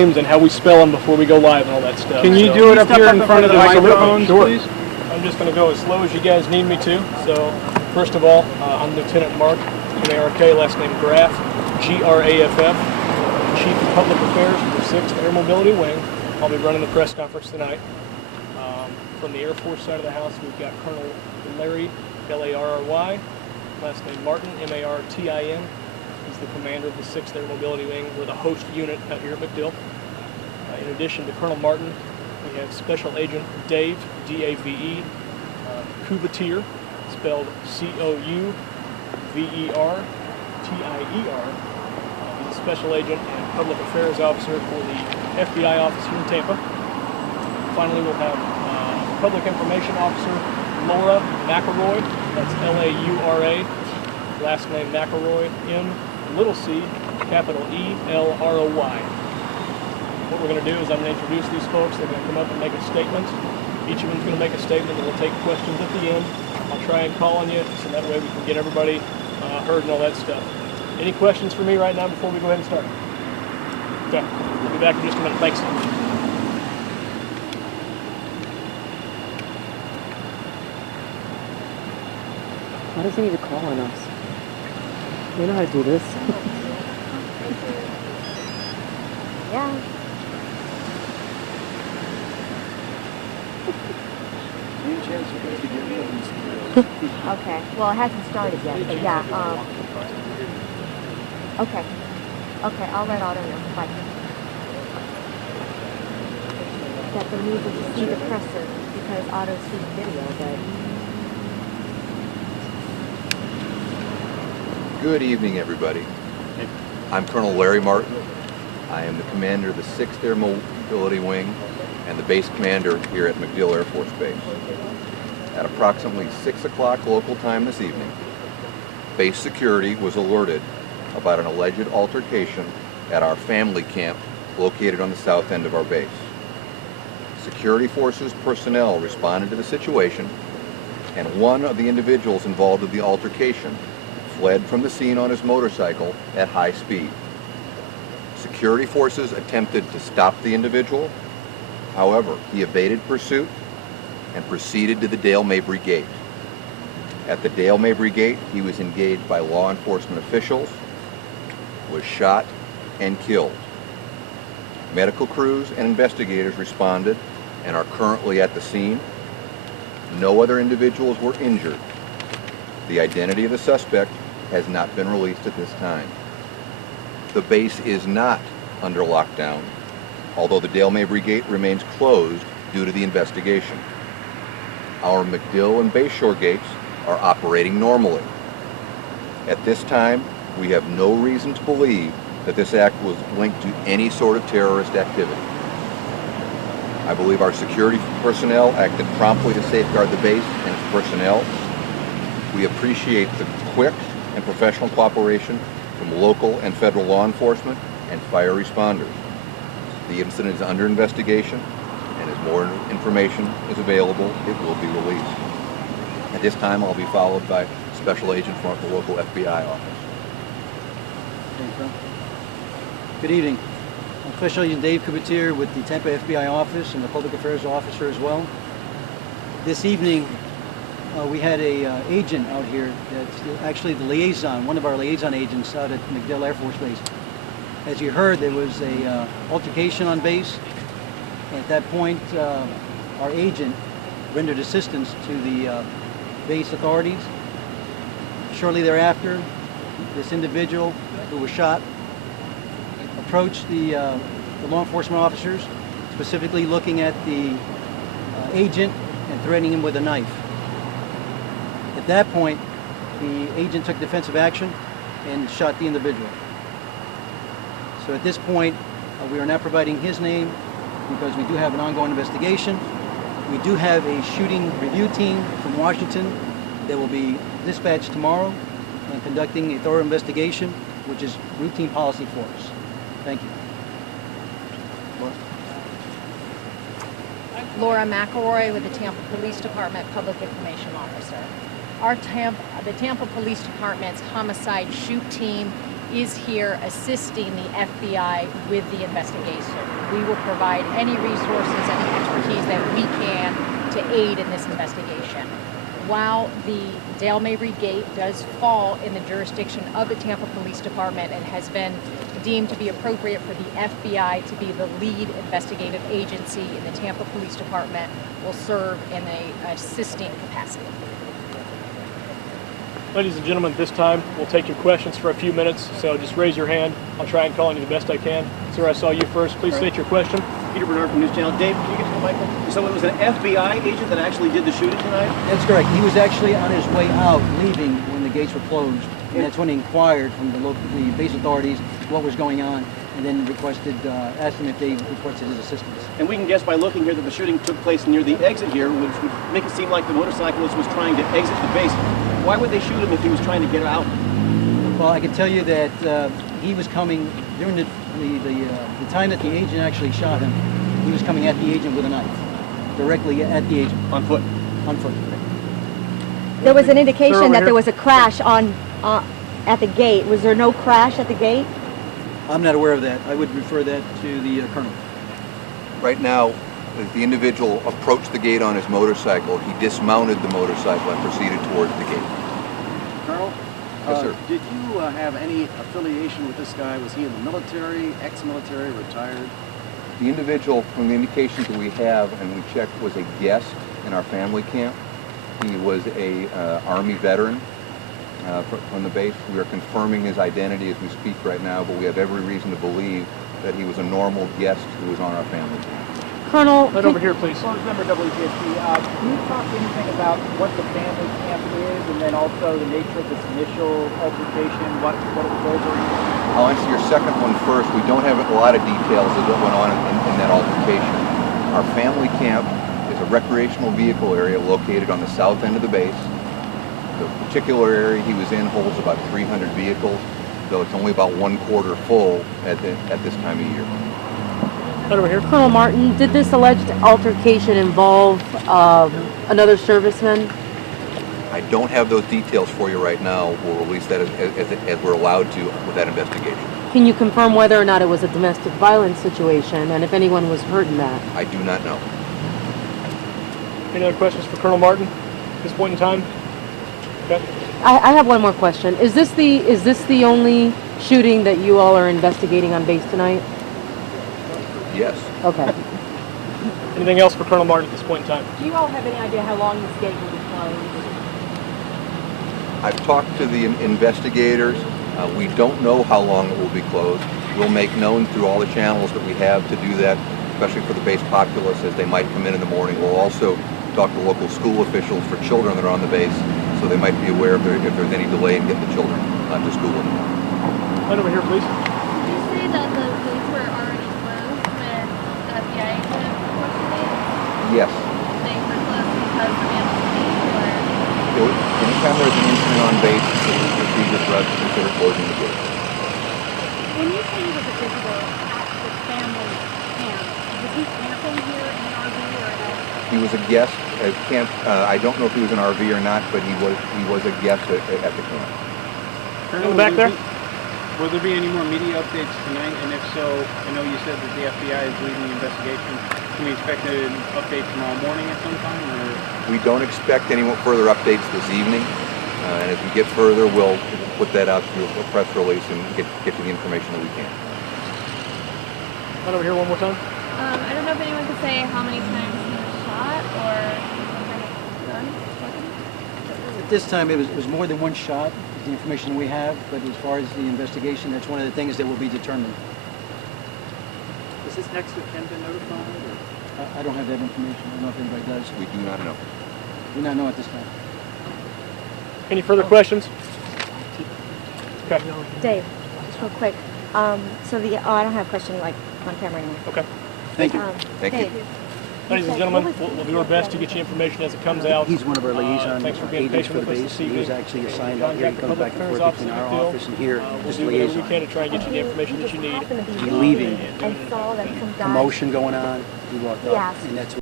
names and how we spell them before we go live and all that stuff. Can you do it up here in front of the microphones, please? I'm just going to go as slow as you guys need me to. So, first of all, I'm Lieutenant Mark, M-A-R-K, last name Graff, G-R-A-F-F, Chief of Public Affairs for the 6th Air Mobility Wing. I'll be running the press conference tonight. From the Air Force side of the house, we've got Colonel Larry, L-A-R-R-Y, last name Martin, M-A-R-T-I-N. He's the commander of the 6th Air Mobility Wing. We're the host unit out here at MacDill. In addition to Colonel Martin, we have Special Agent Dave, D-A-V-E, Couvetier, spelled C-O-U-V-E-R-T-I-E-R. He's a Special Agent and Public Affairs Officer for the FBI office here in Tampa. Finally, we'll have Public Information Officer Laura McElroy, that's L-A-U-R-A, last name McElroy, M-C, capital E-L-R-O-Y. What we're going to do is I'm going to introduce these folks. They're going to come up and make a statement. Each of them's going to make a statement, and we'll take questions at the end. I'll try and call on you, so that way we can get everybody heard and all that stuff. Any questions for me right now before we go ahead and start? Okay, we'll be back in just a minute. Thanks. Why doesn't he even call on us? We know how to do this. Yeah. Okay. Well, it hasn't started yet, but yeah. Okay. Okay, I'll let Otto know. Bye. That they need to see the presser because Otto sees the video, but... Good evening, everybody. I'm Colonel Larry Martin. I am the commander of the 6th Air Mobility Wing and the base commander here at MacDill Air Force Base. At approximately 6 o'clock local time this evening, base security was alerted about an alleged altercation at our family camp located on the south end of our base. Security forces personnel responded to the situation, and one of the individuals involved in the altercation fled from the scene on his motorcycle at high speed. Security forces attempted to stop the individual. However, he evaded pursuit and proceeded to the Dale Mabry Gate. At the Dale Mabry Gate, he was engaged by law enforcement officials, was shot, and killed. Medical crews and investigators responded and are currently at the scene. No other individuals were injured. The identity of the suspect has not been released at this time. The base is not under lockdown, although the Dale Mabry Gate remains closed due to the investigation. Our MacDill and Bayshore gates are operating normally. At this time, we have no reason to believe that this act was linked to any sort of terrorist activity. I believe our security personnel acted promptly to safeguard the base and its personnel. We appreciate the quick and professional cooperation from local and federal law enforcement and fire responders. The incident is under investigation, and as more information is available, it will be released. At this time, I'll be followed by Special Agent from the local FBI office. Good evening. I'm Special Agent Dave Couvetier with the Tampa FBI office and the Public Affairs Officer as well. This evening, we had a agent out here that's actually the liaison, one of our liaison agents out at MacDill Air Force Base. As you heard, there was a altercation on base. At that point, our agent rendered assistance to the base authorities. Shortly thereafter, this individual who was shot approached the law enforcement officers, specifically looking at the agent and threatening him with a knife. At that point, the agent took defensive action and shot the individual. So at this point, we are not providing his name because we do have an ongoing investigation. We do have a shooting review team from Washington that will be dispatched tomorrow and conducting a thorough investigation, which is routine policy for us. Thank you. Laura McElroy with the Tampa Police Department Public Information Officer. The Tampa Police Department's homicide shoot team is here assisting the FBI with the investigation. We will provide any resources, any expertise that we can to aid in this investigation. While the Dale Mabry Gate does fall in the jurisdiction of the Tampa Police Department and has been deemed to be appropriate for the FBI to be the lead investigative agency in the Tampa Police Department, will serve in an assisting capacity. Ladies and gentlemen, at this time, we'll take your questions for a few minutes, so just raise your hand. I'll try and call on you the best I can. Sir, I saw you first. Please state your question. Peter Bernard from News Channel. Dave, can you get to the microphone? So it was an FBI agent that actually did the shooting tonight? That's correct. He was actually on his way out, leaving when the gates were closed. And that's when he inquired from the base authorities what was going on, and then asked them if they requested his assistance. And we can guess by looking here that the shooting took place near the exit here, which would make it seem like the motorcyclist was trying to exit the base. Why would they shoot him if he was trying to get out? Well, I can tell you that he was coming during the time that the agent actually shot him. He was coming at the agent with a knife, directly at the agent. On foot? On foot. There was an Sir, indication over that here. there was a crash at the gate. Was there no crash at the gate? I'm not aware of that. I would refer that to the colonel. Right now, as the individual approached the gate on his motorcycle, he dismounted the motorcycle and proceeded towards the gate. Colonel? Yes, sir. Did you have any affiliation with this guy? Was he in the military, ex-military, retired? The individual, from the indications that we have and we checked, was a guest in our family camp. He was a Army veteran from the base. We are confirming his identity as we speak right now, but we have every reason to believe that he was a normal guest who was on our family camp. Colonel, Right over here, please. Close number WTSP. Can you talk anything about what the family camp is, and then also the nature of this initial altercation, what it was over? I'll answer your second one first. We don't have a lot of details of what went on in that altercation. Our family camp is a recreational vehicle area located on the south end of the base. The particular area he was in holds about 300 vehicles, though it's only about 1/4 full at this time of year. Right over here. Colonel Martin, did this alleged altercation involve another serviceman? I don't have those details for you right now. We'll release that as we're allowed to with that investigation. Can you confirm whether or not it was a domestic violence situation and if anyone was hurt in that? I do not know. Any other questions for Colonel Martin at this point in time? Okay. I have one more question. Is this the only shooting that you all are investigating on base tonight? Yes. Okay. Anything else for Colonel Martin at this point in time? Do you all have any idea how long this gate will be closed? I've talked to the investigators. We don't know how long it will be closed. We'll make known through all the channels that we have to do that, especially for the base populace as they might come in the morning. We'll also talk to local school officials for children that are on the base, so they might be aware if there's any delay in getting the children to school in the morning. Right over here, please. Did you say that the gates were already closed when the FBI agent reported it? Yes. They were closed because the man was late, or? Anytime there's an incident on base, it's a procedure for us to consider closing the gate. When you say he was a visitor at the family camp, was he camping here in an RV or at He was a guest at camp. I don't know if he was an RV or not, but he was a guest at the camp. In the back there? Will there be any more media updates tonight? And if so, I know you said that the FBI is leading the investigation. Can we expect an update tomorrow morning at some time? Or? We don't expect any further updates this evening. And as we get further, we'll put that out through a press release and get you the information that we can. Right over here one more time. I don't know if anyone could say how many times he was shot or what kind of gun weapon. At this time, it was more than one shot, is the information we have, but as far as the investigation, that's one of the things that will be determined. Is this next of kin been notified? I don't have that information. I don't know if anybody does. We do not know. Do not know at this time. Any further questions? Okay. Dave, just real quick. I don't have a question like on camera anymore. Okay. Thank you. Thank you. Dave, Ladies and gentlemen, we'll do our best to get you information as it comes out. He's one of our liaison Thanks for being agents patient for with the us this base. He evening. was actually assigned out here. He Contact the comes back Public and Affairs forth Office between in our MacDill. office and here, We'll just do whatever we liaison. can to try and get you the information that you need. happened to be Leaving. and saw that some guy Commotion going on. He walked up, Yes. and that's